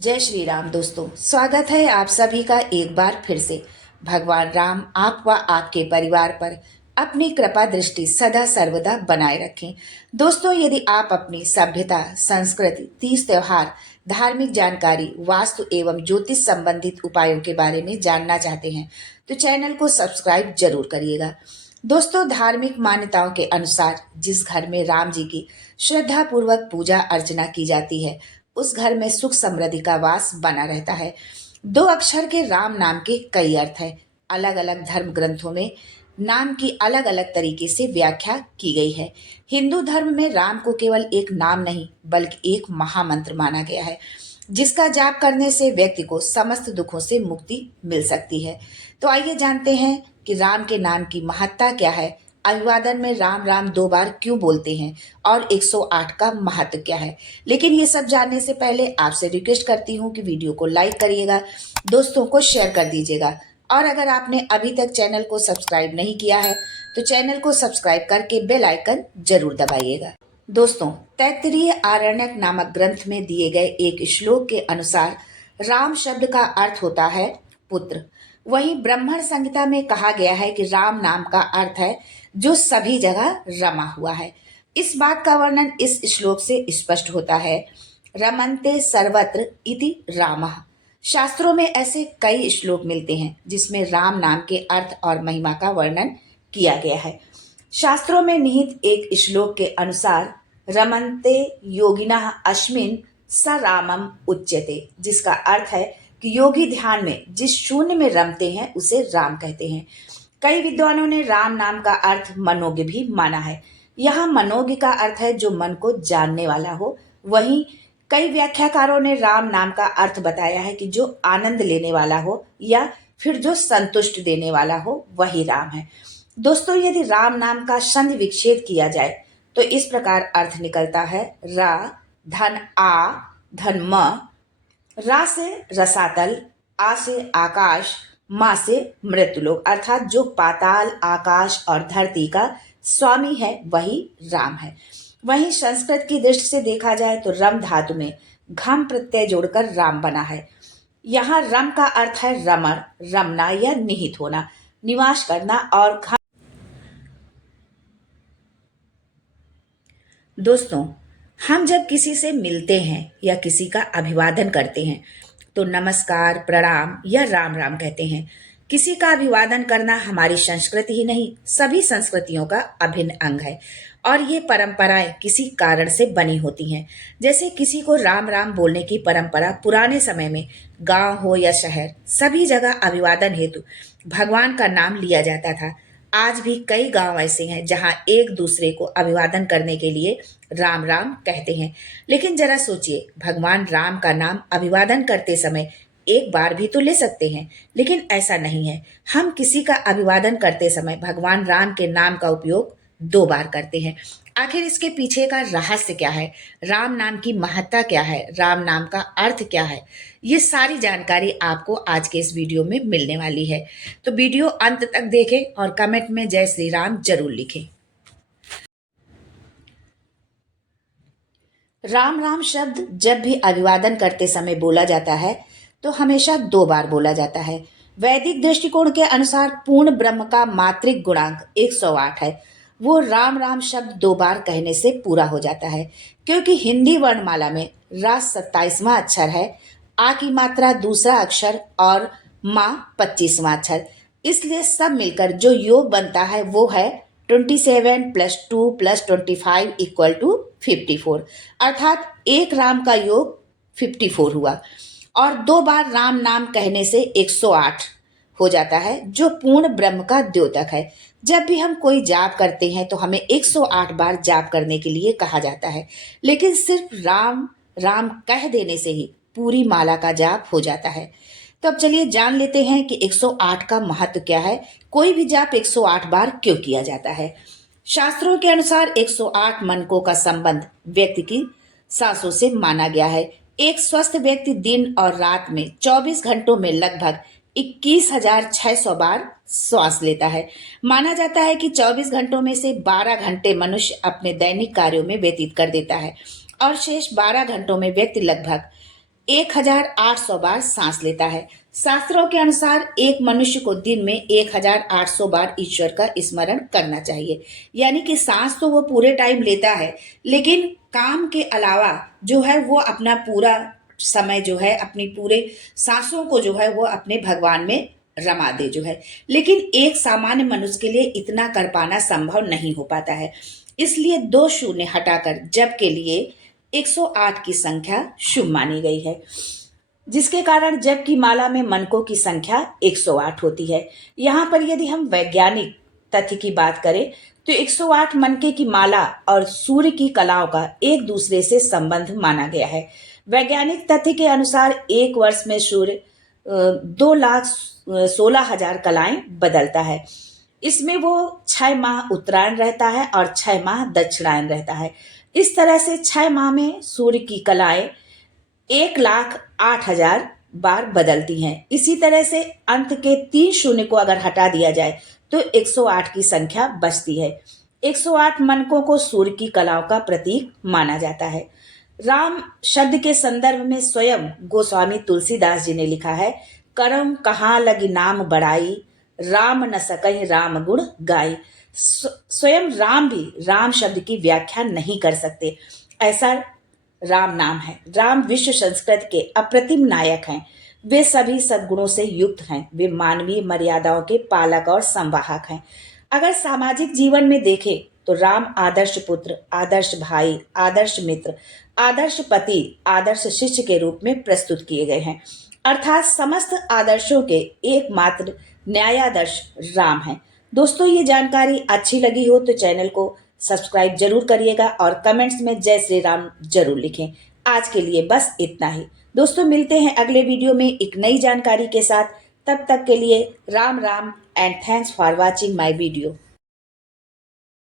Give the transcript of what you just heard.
जय श्री राम दोस्तों, स्वागत है आप सभी का एक बार फिर से। भगवान राम आप व आपके परिवार पर अपनी कृपा दृष्टि सदा सर्वदा बनाए रखें। दोस्तों, यदि आप अपनी सभ्यता, संस्कृति, तीज त्योहार, धार्मिक जानकारी, वास्तु एवं ज्योतिष संबंधित उपायों के बारे में जानना चाहते हैं तो चैनल को सब्सक्राइब जरूर करिएगा। दोस्तों, धार्मिक मान्यताओं के अनुसार जिस घर में राम जी की श्रद्धा पूर्वक पूजा अर्चना की जाती है उस घर में सुख समृद्धि का वास बना रहता है। दो अक्षर के राम नाम के कई अर्थ है। अलग अलग धर्म ग्रंथों में नाम की अलग अलग तरीके से व्याख्या की गई है। हिंदू धर्म में राम को केवल एक नाम नहीं बल्कि एक महामंत्र माना गया है, जिसका जाप करने से व्यक्ति को समस्त दुखों से मुक्ति मिल सकती है। तो आइए जानते हैं कि राम के नाम की महत्ता क्या है, अभिवादन में राम राम दो बार क्यों बोलते हैं और 108 का महत्व क्या है। लेकिन ये सब जानने से पहले आपसे रिक्वेस्ट करती हूँ कि वीडियो को लाइक करिएगा, दोस्तों को शेयर कर दीजिएगा और अगर आपने अभी तक चैनल को सब्सक्राइब नहीं किया है तो चैनल को सब्सक्राइब करके बेल आइकन जरूर दबाइएगा। दोस्तों, तैत्तिरीय आरण्यक नामक ग्रंथ में दिए गए एक श्लोक के अनुसार राम शब्द का अर्थ होता है पुत्र। वहीं ब्राह्मण संहिता में कहा गया है कि राम नाम का अर्थ है जो सभी जगह रमा हुआ है। इस बात का वर्णन इस श्लोक से स्पष्ट होता है। रमन्ते सर्वत्र इति रामः। शास्त्रों में ऐसे कई श्लोक मिलते हैं जिसमें राम नाम के अर्थ और महिमा का वर्णन किया गया है। शास्त्रों में निहित एक श्लोक के अनुसार रमन्ते योगिनः अस्मिन् स रामम उच्यते, जिसका अर्थ है कि योगी ध्यान में जिस शून्य में रमते हैं उसे राम कहते हैं। कई विद्वानों ने राम नाम का अर्थ मनोज्ञ भी माना है। यहाँ मनोज्ञ का अर्थ है जो मन को जानने वाला हो। वहीं कई व्याख्याकारों ने राम नाम का अर्थ बताया है कि जो आनंद लेने वाला हो या फिर जो संतुष्ट देने वाला हो वही राम है। दोस्तों, यदि राम नाम का संधि विच्छेद किया जाए तो इस प्रकार अर्थ निकलता है रा धन आ धन म। रा से रसातल, आ से आकाश, माँ से मृत्युलोक, अर्थात जो पाताल, आकाश और धरती का स्वामी है वही राम है। वहीं संस्कृत की दृष्टि से देखा जाए तो रम धातु में घम प्रत्यय जोड़कर राम बना है। यहाँ रम का अर्थ है रमण, रमना या निहित होना, निवास करना और घम। दोस्तों, हम जब किसी से मिलते हैं या किसी का अभिवादन करते हैं तो नमस्कार, प्रणाम या राम राम कहते हैं। किसी का अभिवादन करना हमारी संस्कृति ही नहीं, सभी संस्कृतियों का अभिन्न अंग है और ये परंपराएं किसी कारण से बनी होती हैं। जैसे किसी को राम राम बोलने की परंपरा पुराने समय में गांव हो या शहर, सभी जगह अभिवादन हेतु भगवान का नाम लिया जाता था। आज भी कई गांव ऐसे हैं जहां एक दूसरे को अभिवादन करने के लिए राम राम कहते हैं। लेकिन जरा सोचिए, भगवान राम का नाम अभिवादन करते समय एक बार भी तो ले सकते हैं, लेकिन ऐसा नहीं है। हम किसी का अभिवादन करते समय भगवान राम के नाम का उपयोग 2 बार करते हैं। आखिर इसके पीछे का रहस्य क्या है, राम नाम की महत्ता क्या है, राम नाम का अर्थ क्या है, ये सारी जानकारी आपको आज के इस वीडियो में मिलने वाली है। तो वीडियो अंत तक देखें और कमेंट में जय श्री राम जरूर लिखें। राम राम शब्द जब भी अभिवादन करते समय बोला जाता है तो हमेशा 2 बार बोला जाता है। वैदिक दृष्टिकोण के अनुसार पूर्ण ब्रह्म का मात्रिक गुणांक 108 है। वो राम राम शब्द 2 बार कहने से पूरा हो जाता है, क्योंकि हिंदी वर्णमाला में रा 27वां अक्षर है, आ की मात्रा दूसरा अक्षर और माँ 25वां अक्षर। इसलिए सब मिलकर जो योग बनता है वो है 27 + 2 + 25 = 54, अर्थात एक राम का योग 54 हुआ और 2 बार राम नाम कहने से 108 हो जाता है, जो पूर्ण ब्रह्म का द्योतक है। जब भी हम कोई जाप करते हैं तो हमें 108 बार जाप करने के लिए कहा जाता है, लेकिन सिर्फ राम राम कह देने से ही पूरी माला का जाप हो जाता है। तो अब चलिए जान लेते हैं कि 108 का महत्व क्या है, कोई भी जाप 108 बार क्यों किया जाता है। शास्त्रों के अनुसार 108 मनकों का संबंध व्यक्ति की सांसों से माना गया है। एक स्वस्थ व्यक्ति दिन और रात में 24 घंटों में लगभग 21,600 बार श्वास लेता है। माना जाता है कि 24 घंटों में से 12 घंटे मनुष्य अपने दैनिक कार्यों में व्यतीत कर देता है और शेष 12 घंटों में व्यक्ति लगभग 1800 बार सांस लेता है। शास्त्रों के अनुसार एक मनुष्य को दिन में 1800 बार ईश्वर का स्मरण करना चाहिए। यानी कि सांस तो वो पूरे टाइम लेता है, लेकिन काम के अलावा जो है वो अपना पूरा समय जो है अपनी पूरे सांसों को जो है वो अपने भगवान में रमा दे जो है। लेकिन एक सामान्य मनुष्य के लिए इतना कर पाना संभव नहीं हो पाता है। इसलिए 2 शून्य हटाकर जप के लिए 108 की संख्या शुभ मानी गई है, जिसके कारण जप की माला में मनकों की संख्या 108 होती है। यहाँ पर यदि हम वैज्ञानिक तथ्य की बात करें तो 108 मनके की माला और सूर्य की कलाओं का एक दूसरे से संबंध माना गया है। वैज्ञानिक तथ्य के अनुसार एक वर्ष में सूर्य 2,16,000 कलाएं बदलता है। इसमें वो 6 माह उत्तरायण रहता है और 6 माह दक्षिणायन रहता है। इस तरह से 6 माह में सूर्य की कलाएं 1,08,000 बार बदलती हैं। इसी तरह से अंत के 3 शून्य को अगर हटा दिया जाए तो 108 की संख्या बचती है। 108 मनकों को सूर्य की कलाओं का प्रतीक माना जाता है। राम शब्द के संदर्भ में स्वयं गोस्वामी तुलसीदास जी ने लिखा है, करम कहाँ लगी नाम बड़ाई, राम न सकहि राम गुण गाई। स्वयं राम भी राम शब्द की व्याख्या नहीं कर सकते, ऐसा राम नाम है। राम विश्व संस्कृत के अप्रतिम नायक हैं। वे सभी सद्गुणों से युक्त हैं। वे मानवीय मर्यादाओं के पालक और संवाहक हैं। अगर सामाजिक जीवन में देखें तो राम आदर्श पुत्र, आदर्श भाई, आदर्श मित्र, आदर्श पति, आदर्श शिष्य के रूप में प्रस्तुत किए गए हैं। अर्थात समस्त आदर्शों के एकमात्र न्यायादर्श राम हैं। दोस्तों, ये जानकारी अच्छी लगी हो तो चैनल को सब्सक्राइब जरूर करिएगा और कमेंट्स में जय श्री राम जरूर लिखें। आज के लिए बस इतना ही। दोस्तों, मिलते हैं अगले वीडियो में एक नई जानकारी के साथ। तब तक के लिए Ram Ram and thanks for watching my video.